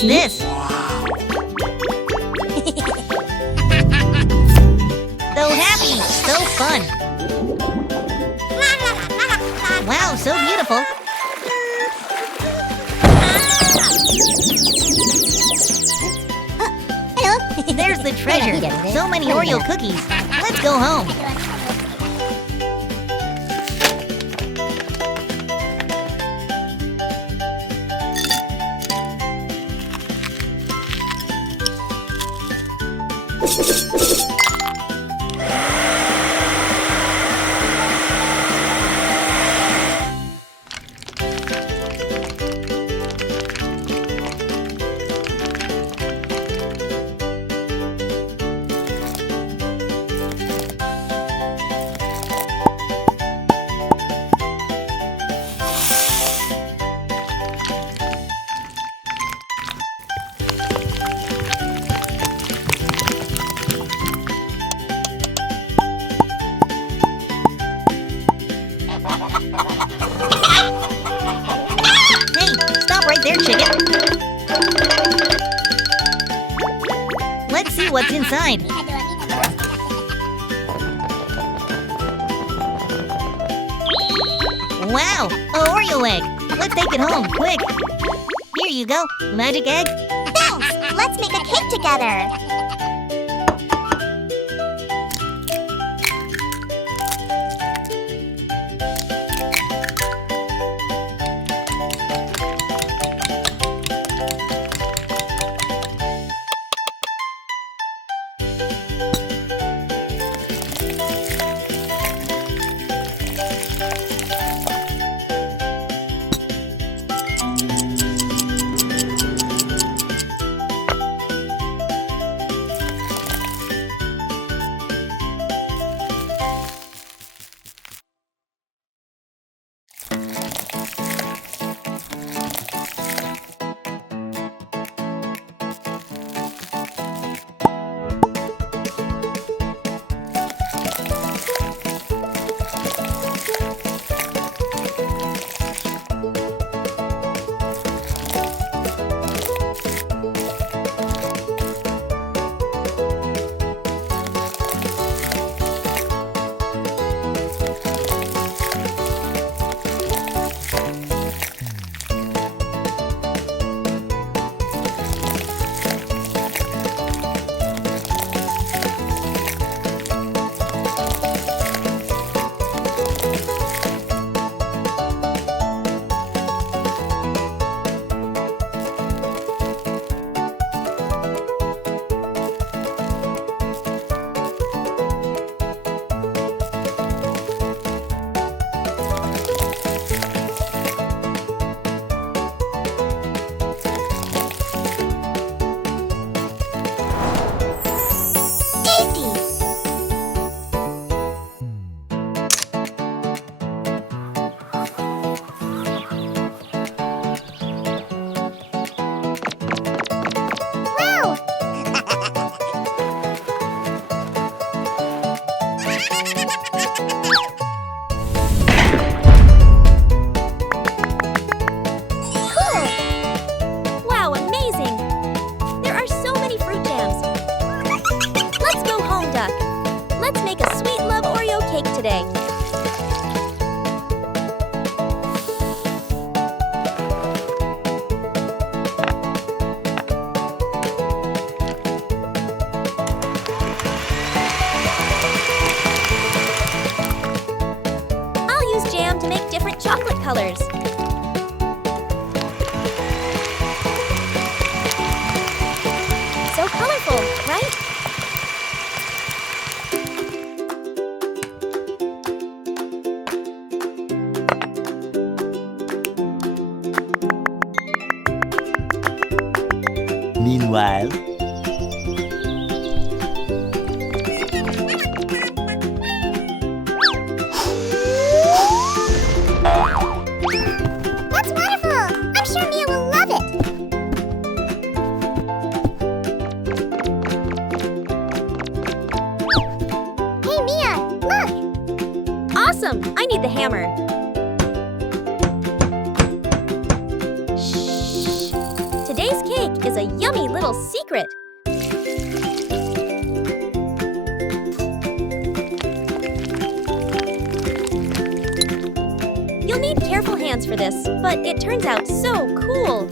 What's this? So happy, so fun. Wow, so beautiful. There's the treasure. So many Oreo cookies. Let's go home. Right there, chicken. Let's see what's inside. Wow, an Oreo egg. Let's take it home, quick. Here you go, magic egg. Thanks! Let's make a cake together. today. I'll use jam to make different chocolate colors. So colorful, right? Meanwhile, That's wonderful! I'm sure Mia will love it! Hey Mia, look! Awesome! I need the hammer. Shh. Today's cake is little secret. You'll need careful hands for this, but it turns out so cool.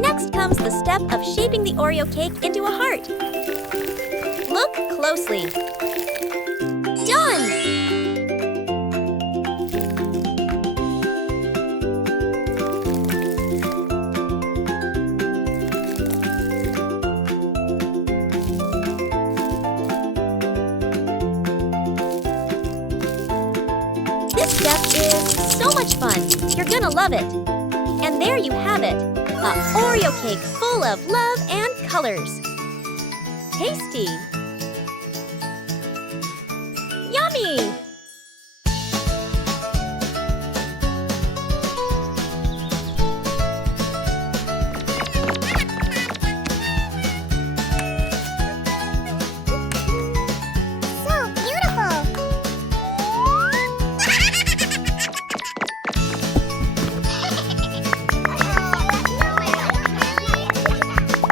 Next comes the step of shaping the Oreo cake into a heart. Look closely. Done! This step is so much fun. You're gonna love it. And there you have it, a Oreo cake full of love and colors. Tasty. Yummy! So beautiful.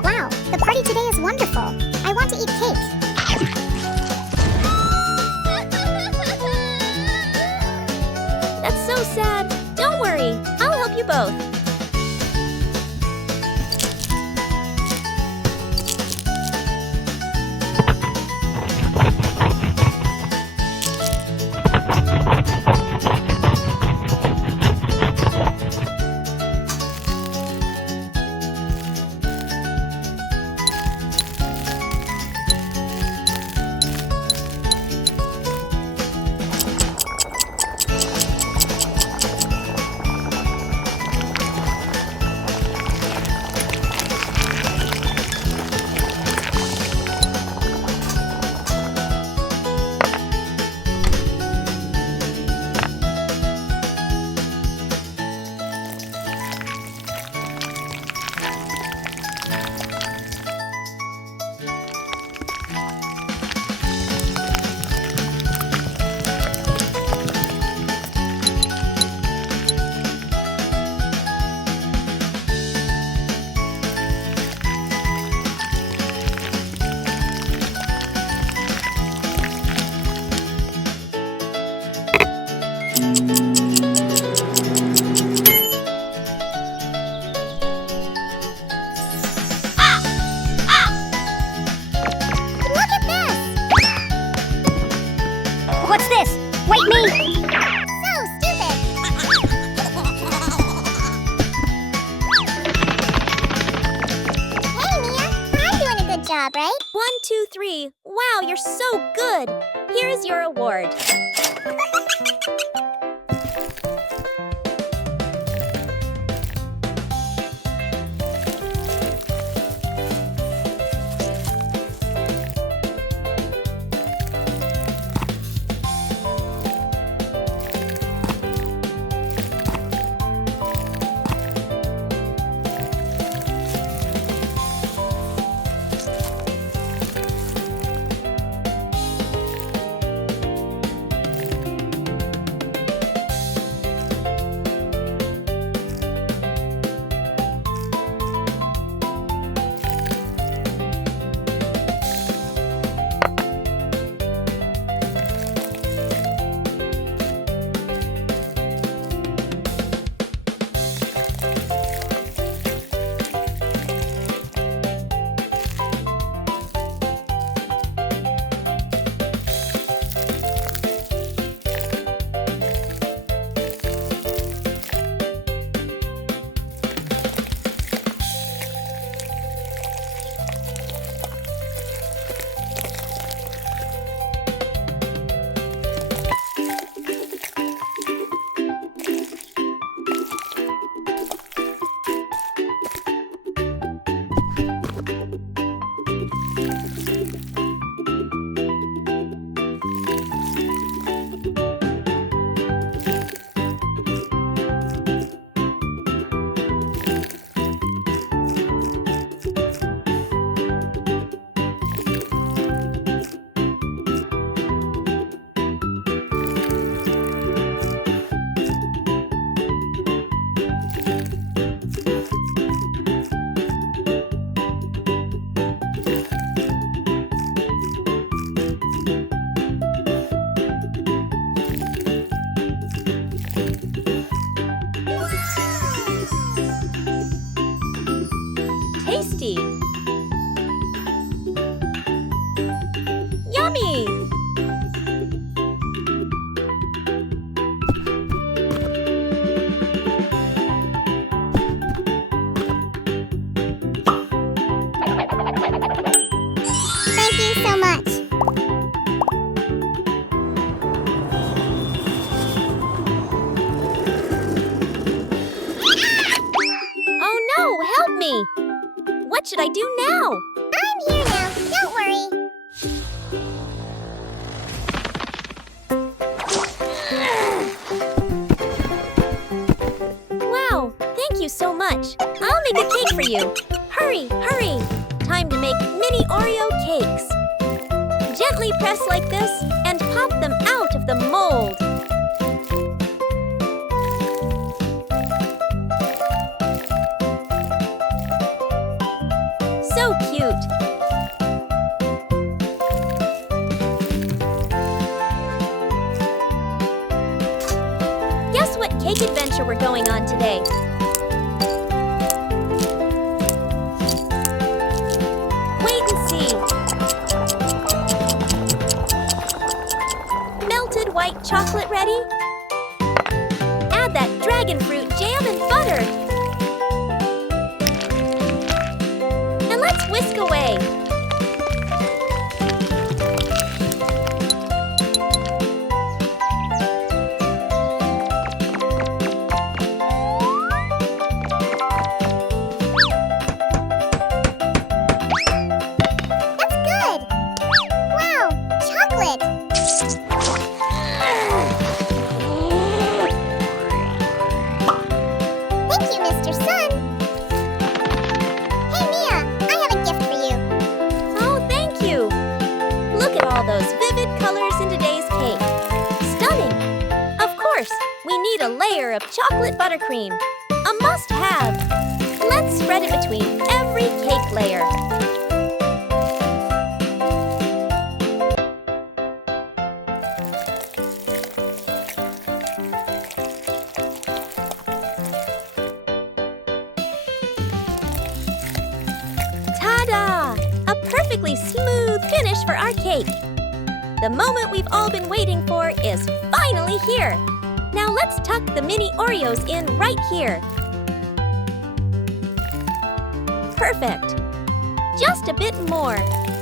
Wow, the party today is wonderful. I want to eat cake. That's so sad. Don't worry, I'll help you both. Look at this! What's this? Wait, me! So stupid! Hey, Mia! I'm doing a good job, right? 1, 2, 3. Wow, you're so good. Here's your award. me! What should I do now? I'm here now. Don't worry. Wow, thank you so much. I'll make a cake for you. Hurry, hurry! Time to make mini Oreo cakes. Gently press like this and pop them out of the mold. So cute! Guess what cake adventure we're going on today? Wait and see! Melted white chocolate ready? Add that dragon fruit jam and butter. And let's whisk away. That's good. Wow, chocolate. Thank you, Mr. Sun. Hey, Mia, I have a gift for you. Oh, thank you! Look at all those vivid colors in today's cake. Stunning! Of course, we need a layer of chocolate buttercream. A must-have. Let's spread it between every cake layer. Ta-da! A perfectly smooth finish for our cake. The moment we've all been waiting for is finally here. Now let's tuck the mini Oreos in right here. Perfect. Just a bit more.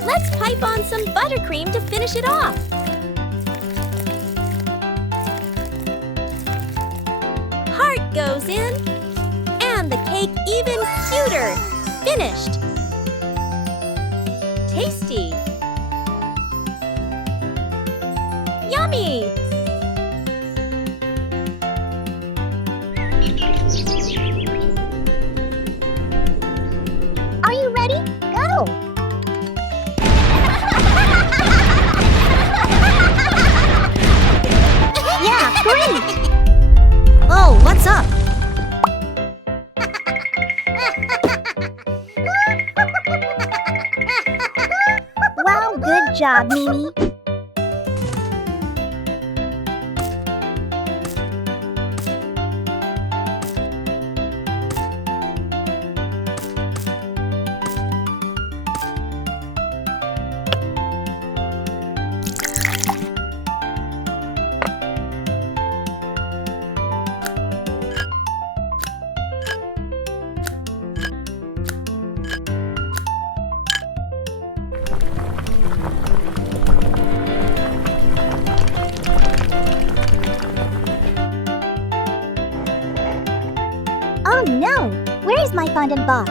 Let's pipe on some buttercream to finish it off. Heart goes in. And the cake even cuter. Finished. Tasty. Yummy. Are you ready? Go! Yeah, great! Oh, what's up? Wow, good job, Mimi. Oh no! Where is my fondant box?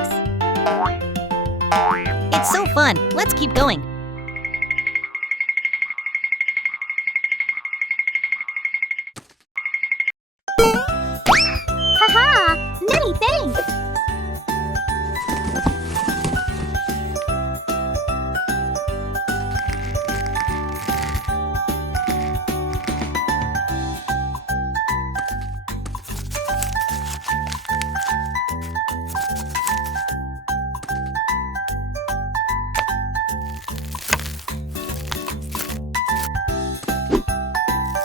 It's so fun. Let's keep going. Haha! Many thanks!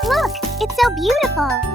Look! It's so beautiful!